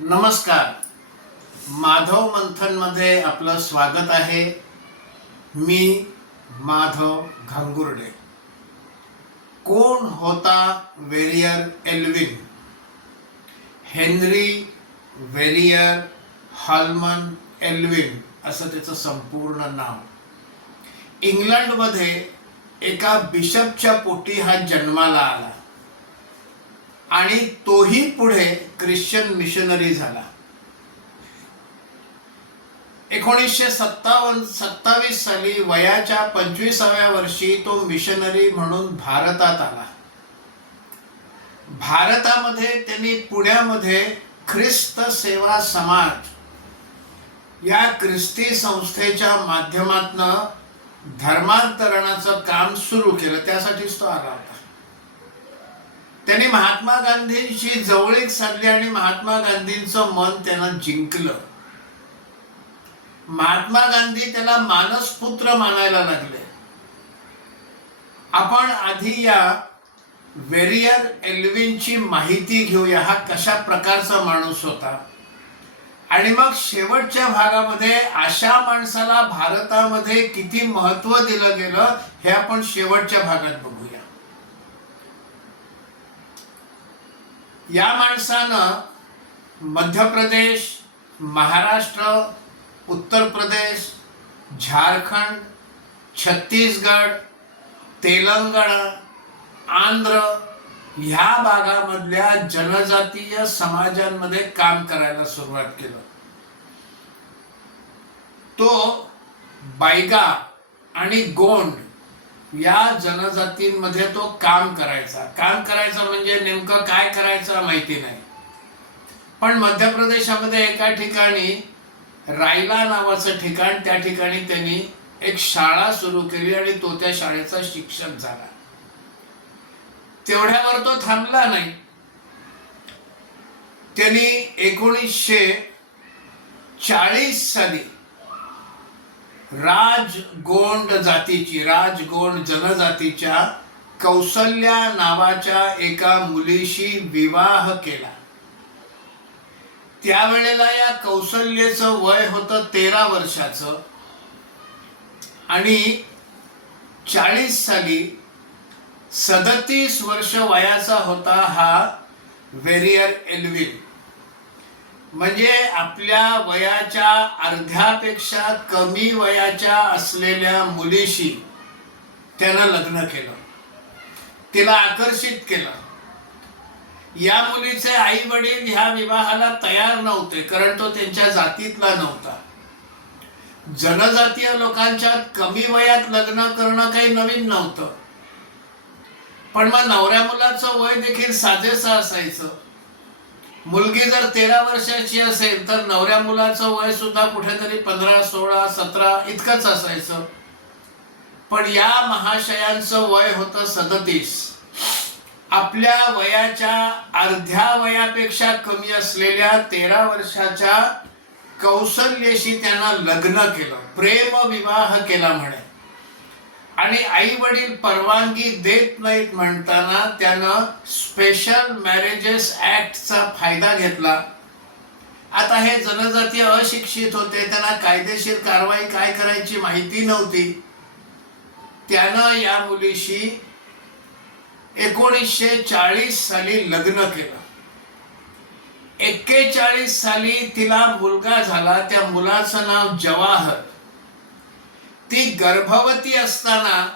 नमस्कार. माधव मंथनमध्ये आपलं स्वागत आहे. मी माधव घांगुर्डे कोण होता Verrier Elwin? Henry Verrier Holman Elwin असं त्याचं संपूर्ण नाव. इंग्लंडमध्ये एका बिशपच्या पोटी हा जन्माला आला. आणि तोही पुढे ख्रिश्चन मिशनरी झाला. एकोणीसशे सत्तावन्न सत्तावीस साली वयाच्या पंचवीसाव्या वर्षी तो मिशनरी म्हणून भारतात आला. भारतामध्ये त्यांनी पुण्यामध्ये ख्रिस्त सेवा समाज या ख्रिस्ती संस्थेच्या माध्यमातनं धर्मांतरणाचं काम सुरू केलं. त्यासाठीच तो आला होता. त्यांनी महात्मा गांधींशी जवळीक साधली आणि महात्मा गांधींचं मन त्यांना जिंकलं. महात्मा गांधी त्याला मानसपुत्र मानायला लागले. आपण आधी या वेरियर एल्विनची माहिती घेऊया हा कशा प्रकारचा माणूस होता. आणि मग शेवटच्या भागामध्ये अशा माणसाला भारतामध्ये किती महत्त्व दिलं गेलं हे आपण शेवटच्या भागात बघू. या माणसानं मध्य प्रदेश महाराष्ट्र उत्तर प्रदेश झारखंड छत्तीसगड तेलंगणा आंध्र ह्या भागामधल्या जनजातीय समाजांमध्ये काम करायला सुरुवात केलं. तो बायगा आणि गोंड या जनजातींमध्ये तो काम करायचा. काम करायचा म्हणजे नेमकं काय करायचं माहिती नाही. पण मध्य प्रदेशामध्ये एका ठिकाणी रायला नावाचं ठिकाण त्या ठिकाणी त्यांनी एक शाळा सुरू केली आणि तो त्या शाळेचा शिक्षक झाला. तेवढ्यावर तो थांबला नाही. त्यांनी एकोणीसशे चाळीस साली राजगोंड जातीची राजगोंड जनजातीच्या कौसल्या नावाच्या एका मुलीशी विवाह केला. त्यावेळेला या कौसल्येचं वय होतं तेरा वर्षाचं. आणि चाळीस साली सदतीस वर्ष वयाचा होता हा वेरियर एल्विन. म्हणजे आपल्या वयाच्या अर्ध्यापेक्षा कमी वयाच्या असलेल्या मुलीशी त्यानं लग्न केलं. तिला आकर्षित केलं. या मुलीचे आई वडील ह्या विवाहाला तयार नव्हते कारण तो त्यांच्या जातीतला नव्हता. जनजातीय लोकांच्या कमी वयात लग्न करणं काही नवीन नव्हतं. पण मग नवऱ्या मुलाचं वय देखील साजेसं असायचं. मुलगी जर तेरा वर्षाची असेल तर नवऱ्या मुलाचं वय सुद्धा कुठेतरी पंधरा सोळा सतरा इतकंच असायचं. पण या महाशयांचं वय होतं सदतीस. आपल्या वयाच्या अर्ध्या वयापेक्षा कमी असलेल्या तेरा वर्षाच्या कौशल्याशी त्यांना लग्न केलं प्रेम विवाह केला म्हणे. आणि आई वडील परवानगी देत नाहीत म्हणताना त्यानं स्पेशल मॅरेजेस ऍक्टचा फायदा घेतला. आता हे जनजातीय अशिक्षित होते त्यांना कायदेशीर कारवाई काय करायची माहिती नव्हती. त्यानं या मुलीशी एकोणीसशे चाळीस साली लग्न केलं. एक्केचाळीस साली तिला मुलगा झाला त्या मुलाचं नाव जवाहर. ती गर्भवती असताना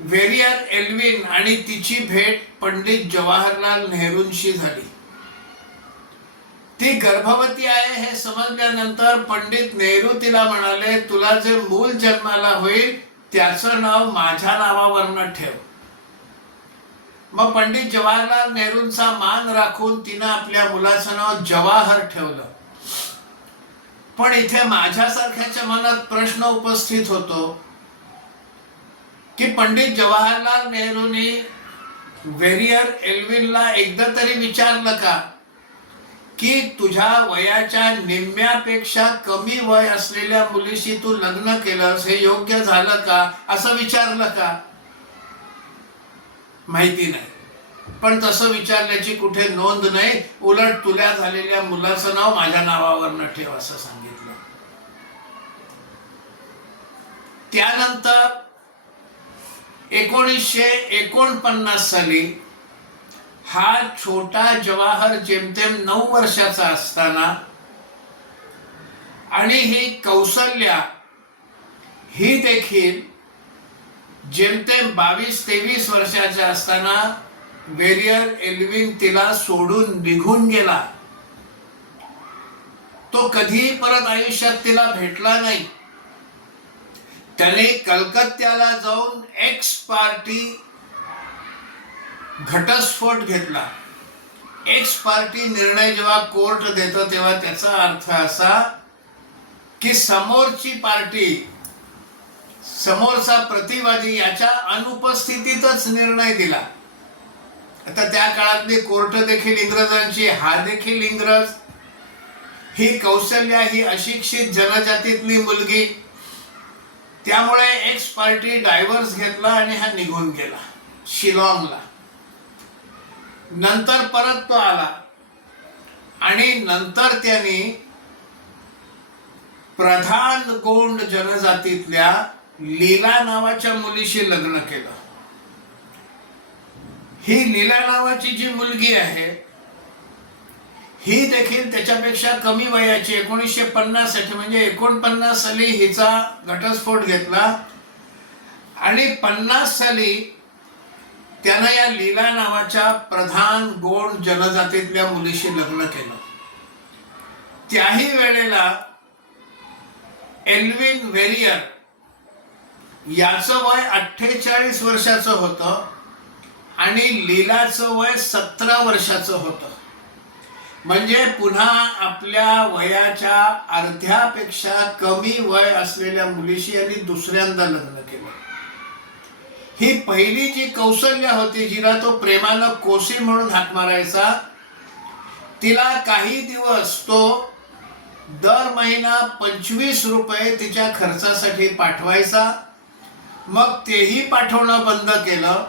वेरियर एल्विन आणि तिची भेट पंडित जवाहरलाल नेहरूंशी झाली. ती गर्भवती आहे हे समजल्यानंतर पंडित नेहरू तिला म्हणाले तुला जे मूल जन्माला होईल त्याचं नाव माझ्या नावावरनं ठेव. मग पंडित जवाहरलाल नेहरूंचा मान राखून तिनं आपल्या मुलाचं नाव जवाहर ठेवलं. पण इथे माझ्यासारख्याच्या मनात प्रश्न उपस्थित होतो की पंडित जवाहरलाल नेहरूंनी वेरियर एल्विनला एकदा तरी विचारलं का की तुझ्या वयाच्या निम्म्यापेक्षा कमी वय असलेल्या मुलीशी तू लग्न केलंस हे योग्य झालं का? असं विचारलं का? माहिती नाही. पण तसं विचारल्याची कुठे नोंद नाही. उलट तुला झालेल्या मुलाचं नाव माझ्या नावावर न ठेव असं सांग त्यानंतर एकोणीसशे एकोणपन्नास साली हा छोटा जवाहर जेमतेम नऊ वर्षाचा असताना आणि ही कौशल्या ही देखील जेमतेम बावीस तेवीस वर्षाच्या असताना वेरियर एल्विन तिला सोडून निघून गेला. तो कधीही परत आयुष्यात तिला भेटला नाही. त्याने कलकत्त्याला जाऊन एक्स पार्टी घटस्फोट घेतला. एक्स पार्टी निर्णय जेव्हा कोर्ट देतो तेव्हा त्याचा अर्थ असा की समोरची पार्टी समोरचा प्रतिवादी याच्या अनुपस्थितीतच निर्णय दिला. आता त्या काळातली कोर्ट देखील इंग्रजांची हा देखील इंग्रज. ही कौशल्या ही अशिक्षित जनजातीतली मुलगी त्यामुळे एक्स पार्टी डायव्हर्स घेतला आणि हा निघून गेला शिलाँगला. नंतर परत तो आला. आणि नंतर त्यांनी प्रधान गोंड जनजातीतल्या लीला नावाच्या मुलीशी लग्न केलं. ही लीला नावाची जी मुलगी आहे ही देखील त्याच्यापेक्षा कमी वयाची एकोणीसशे पन्नाससाठी म्हणजे एकोणपन्नास साली हिचा घटस्फोट घेतला. आणि पन्नास साली त्यानं या लीला नावाच्या प्रधान गोंड जनजातीतल्या मुलीशी लग्न केलं. त्याही वेळेला एल्विन वेरियर याचं वय अठ्ठेचाळीस वर्षाचं होतं आणि लीलाचं वय सतरा वर्षाचं होतं. म्हणजे पुन्हा आपल्या वयाच्या अर्ध्यापेक्षा कमी वय असलेल्या मुलीशी यांनी दुसऱ्यांदा लग्न केलं. ही पहिली जी कौशल्य होती जिला तो प्रेमानं कोसी म्हणून हाक मारायचा तिला काही दिवस तो दर महिना पंचवीस रुपये तिच्या खर्चासाठी पाठवायचा. मग तेही पाठवणं बंद केलं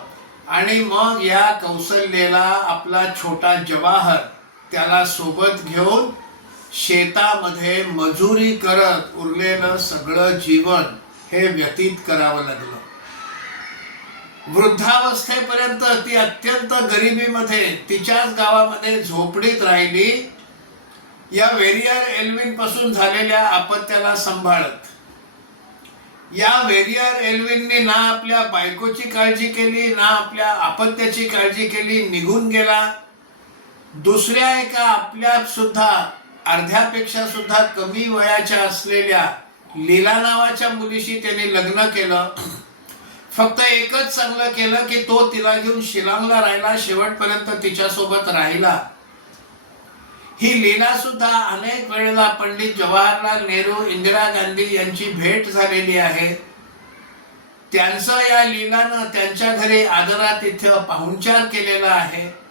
आणि मग या कौशल्येला आपला छोटा जवाहर त्याला सोबत घेऊन शेतामध्ये मजुरी करत उरलेलं सगळं जीवन हे व्यतीत करावं लागलं. वृद्धावस्थेपर्यंत ती अत्यंत गरिबीमध्ये तिच्याच गावामध्ये झोपडीत राहिली. या वेरियर एल्विनपासून झालेल्या अपत्याला सांभाळत. या वेरियर एल्विनने ना आपल्या बायकोची काळजी केली ना आपल्या अपत्याची काळजी केली निघून गेला. दुसऱ्या एका आपल्या सुद्धा अर्ध्यापेक्षा सुद्धा कमी वयाच्या असलेल्या लीला नावाच्या मुलीशी त्याने लग्न केलं. फक्त एकच चांगलं केलं की तो तिला घेऊन शिलांगला राहिला शेवटपर्यंत तिच्यासोबत राहिला. ही लीला सुद्धा अनेक वेळेला पंडित जवाहरलाल नेहरू इंदिरा गांधी यांची भेट झालेली आहे. त्यांचं या लीलानं त्यांच्या घरी आदरात इथं पाहुणचार केलेला आहे.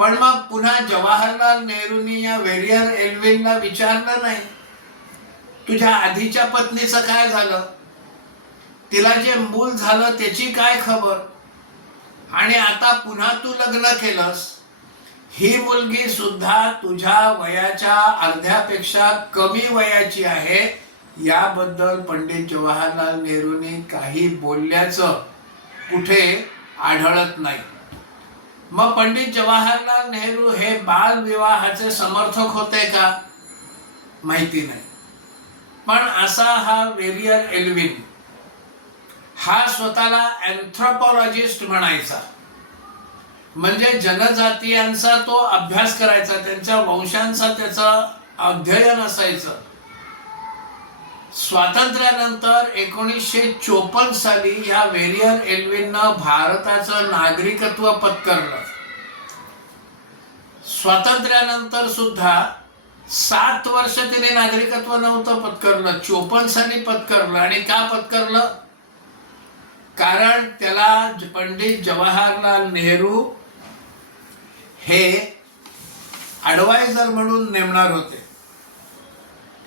पण मग पुन्हा जवाहरलाल नेहरूंनी या वेरियर एल्विनला विचारलं नाही. तुझ्या आधीच्या पत्नीचं काय झालं? तिला जे मूल झालं त्याची काय खबर? आणि आता पुन्हा तू लग्न केलंस. ही मुलगी सुद्धा तुझ्या वयाच्या अर्ध्यापेक्षा कमी वयाची आहे. याबद्दल पंडित जवाहरलाल नेहरूंनी काही बोलल्याचं कुठे आढळत नाही. मग पंडित जवाहरलाल नेहरू हे बालविवाहाचे समर्थक होते का? माहिती नाही. पण असा हा वेरियर एल्विन हा स्वतःला अँथ्रोपॉलॉजिस्ट म्हणायचा. म्हणजे जनजातीयांचा तो अभ्यास करायचा त्यांच्या वंशांचा त्याचं अध्ययन असायचं. स्वातंत्र्यानंतर एकोणीसशे चोपन्न साली या वेरियर एल्विननं भारताचं नागरिकत्व पत्करलं. स्वातंत्र्यानंतर सुद्धा सात वर्ष तिने नागरिकत्व नव्हतं पत्करलं. चोपन्न साली पत्करलं. आणि का पत्करलं? कारण त्याला पंडित जवाहरलाल नेहरू हे ॲडवायझर म्हणून नेमणार होते.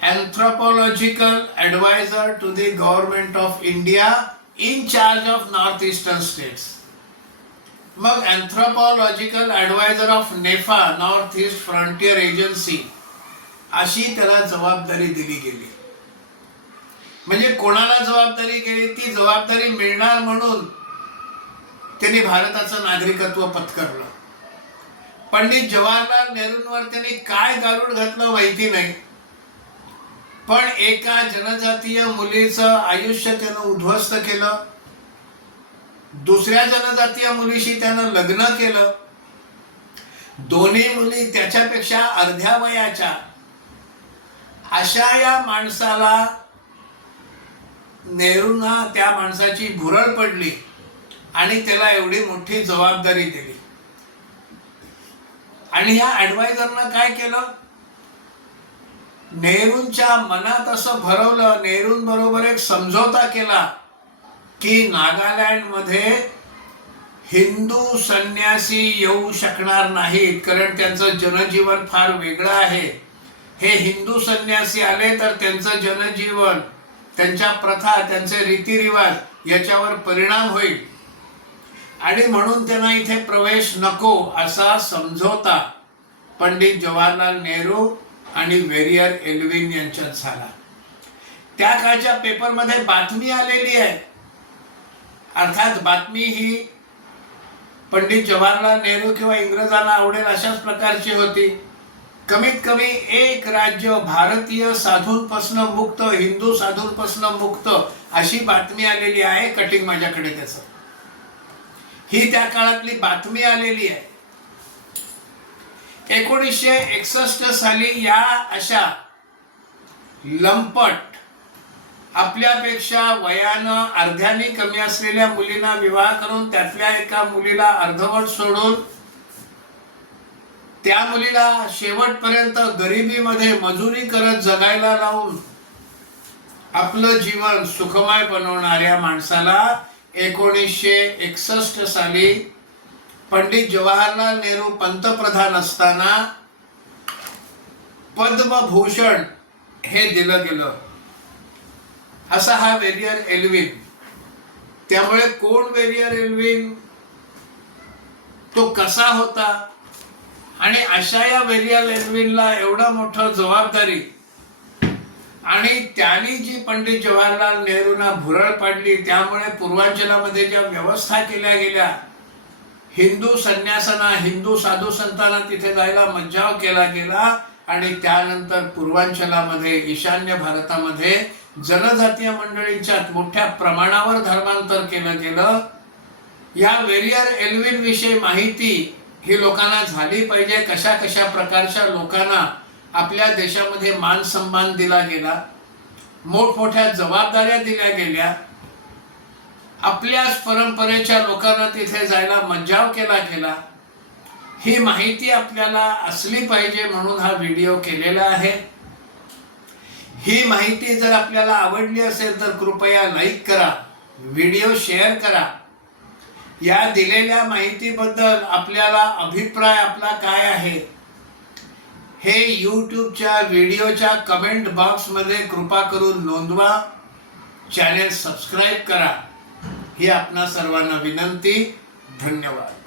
Anthropological advisor to the government of India in charge of north eastern states मग anthropological advisor of NEFA north east frontier agency अशी त्याला जबाबदारी दिली गेली. म्हणजे कोणाला जबाबदारी गेली? ती जबाबदारी मिळणार म्हणून त्यांनी भारताचं नागरिकत्व पत्करलं. पंडित जवाहरलाल नेहरूंवर त्यांनी काय गारूड घातलं माहिती नाही. पण एका जनजातीय मुलीचं आयुष्य त्यानं उद्ध्वस्त केलं. दुसऱ्या जनजातीय मुलीशी त्यानं लग्न केलं. दोन्ही मुली त्याच्यापेक्षा अर्ध्या वयाच्या. अशा या माणसाला नेहरूंना त्या माणसाची भुरळ पडली आणि त्याला एवढी मोठी जबाबदारी दिली. आणि या ॲडवायझरनं काय केलं? नेहरूंच्या मनात असं भरवलं नेहरूंबरोबर एक समझोता केला की नागालँडमध्ये हिंदू संन्यासी येऊ शकणार नाहीत कारण त्यांचं जनजीवन फार वेगळं आहे. हे हिंदू संन्यासी आले तर त्यांचं जनजीवन त्यांच्या प्रथा त्यांचे रीतिरिवाज याच्यावर परिणाम होईल. आणि म्हणून त्यांना इथे प्रवेश नको असा समझोता पंडित जवाहरलाल नेहरू आणि वेरियर एल्विन यांच्यात झाला. त्या काळच्या पेपरमध्ये बातमी आलेली आहे. अर्थात बातमी ही पंडित जवाहरलाल नेहरू किंवा इंग्रजांना आवडेल अशाच प्रकारची होती. कमीत कमी एक राज्य भारतीय साधूंपासून मुक्त हिंदू साधूंपासून मुक्त अशी बातमी आलेली आहे कटिंग माझ्याकडे त्याचं. ही त्या काळातली बातमी आलेली आहे. एकोणीसशे एकसष्ट साली या अशा लंपट आपल्यापेक्षा वयानं अर्ध्याने कमी असलेल्या मुलींना विवाह करून त्यातल्या एका मुलीला अर्धवट सोडून त्या मुलीला शेवटपर्यंत गरिबीमध्ये मजुरी करत जगायला लावून आपलं जीवन सुखमय बनवणाऱ्या माणसाला एकोणीसशे एकसष्ट साली पंडित जवाहरलाल नेहरू पंतप्रधान असताना पद्मभूषण हे दिलं गेलं. असा हा वेरियर एल्विन. त्यामुळे कोण वेरियर एल्विन? तो कसा होता? आणि अशा या वेरियर एल्विनला एवढं मोठं जबाबदारी. आणि त्यांनी जी पंडित जवाहरलाल नेहरूंना भुरळ पाडली त्यामुळे पूर्वांचलामध्ये ज्या व्यवस्था केल्या गेल्या हिंदू संन्यासांना हिंदू साधू संतांना तिथे जायला मज्जाव केला गेला आणि त्यानंतर पूर्वांचलामध्ये ईशान्य भारतामध्ये जनजातीय मंडळींच्यात मोठ्या प्रमाणावर धर्मांतर केलं गेलं. या वेरियर एल्विन विषयी माहिती ही लोकांना झाली पाहिजे. कशा कशा प्रकारच्या लोकांना आपल्या देशामध्ये मान सन्मान दिला गेला. मोठमोठ्या जबाबदाऱ्या दिल्या गेल्या. आपल्याच परंपरेच्या लोकांना तिथे जायला मज्जाव केला गेला. ही माहिती आपल्याला असली पाहिजे म्हणून हा व्हिडिओ केलेला आहे. ही माहिती जर आपल्याला आवडली असेल तर कृपया लाईक करा व्हिडिओ शेअर करा. या दिलेल्या माहितीबद्दल आपल्याला अभिप्राय आपला काय आहे? हे यूट्यूबच्या व्हिडिओच्या कमेंट बॉक्समध्ये कृपा करून नोंदवा. चॅनेल सबस्क्राईब करा. ही आपणा सर्वांना विनंती. धन्यवाद.